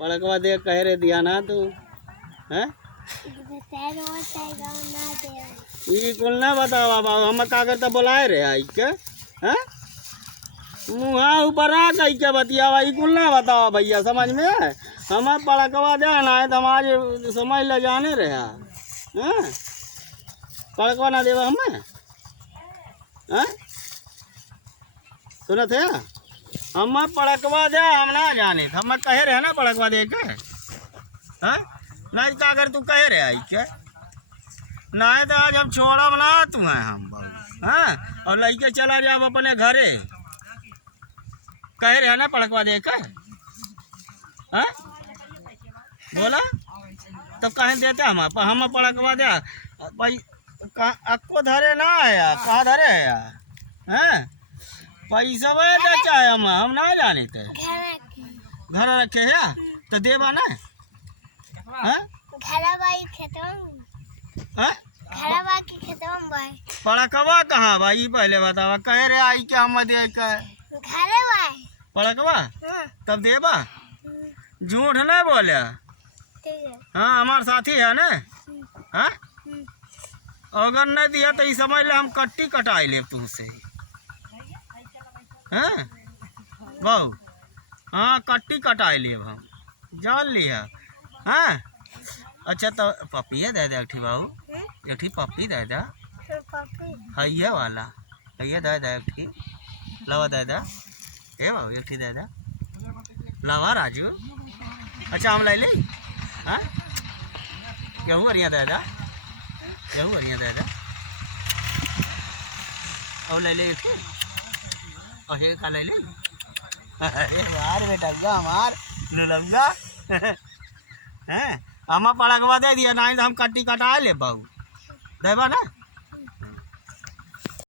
पड़कवा दे कह रे दिया ना तू हैं ई कुल ना बतावा बाबू हम का करता बुलाए रे आई के हैं मुहा ऊपर आ कही के बतियावा ई कुल ना बतावा भैया समझ में हम पड़कवा दे ना है तो आज समझ ले जाने रे हैं पड़कवा ना देवा हमें हैं सुना थे हम पड़कवा दे हम ना जाने हम कहे रहे ना पड़कवा दे के हैं नहीं का अगर तू कहे रहे आई के नहीं तो आज हम छोड़ा बना तू है हम हाँ और लड़के चला जाओ अपने घरे कहे रहे ना पड़कवा दे के हाँ बोला तो कहीं देते हम पड़कवा दे भाई आपको धरे ना आया कहाँ धरे है हैं पैसा वह चाहे हम ना जाने थे घर रखे है तो देवा ना पड़कवा कहाँ भाई पहले बतावा कह रहे आई क्या हम दे पड़कवा तब देवा झूठ नहीं बोले हाँ हमारे साथी है ना हाँ अगर नहीं दिया तो समझ ले हम कट्टी कटाई ले तुमसे हैं बहु हाँ कट्टी कटाई ले हम जान लिया हाँ अच्छा तो पपिया दे दे एक बाबू एक पप्पी दे दे है वाला है दे दे एक लवा दे दे ए बाबू एक दे दे लवा राजू अच्छा हम ले ली हाँ गेहूँ बढ़िया दे दे गेहूँ बढ़िया दे दे और ले ले और ये का ले ले अरे मार बेटा जा मार लुलंगा हैं हम पड़कवा दे दिया नहीं तो हम कट्टी कटा ले बाबू देवा ना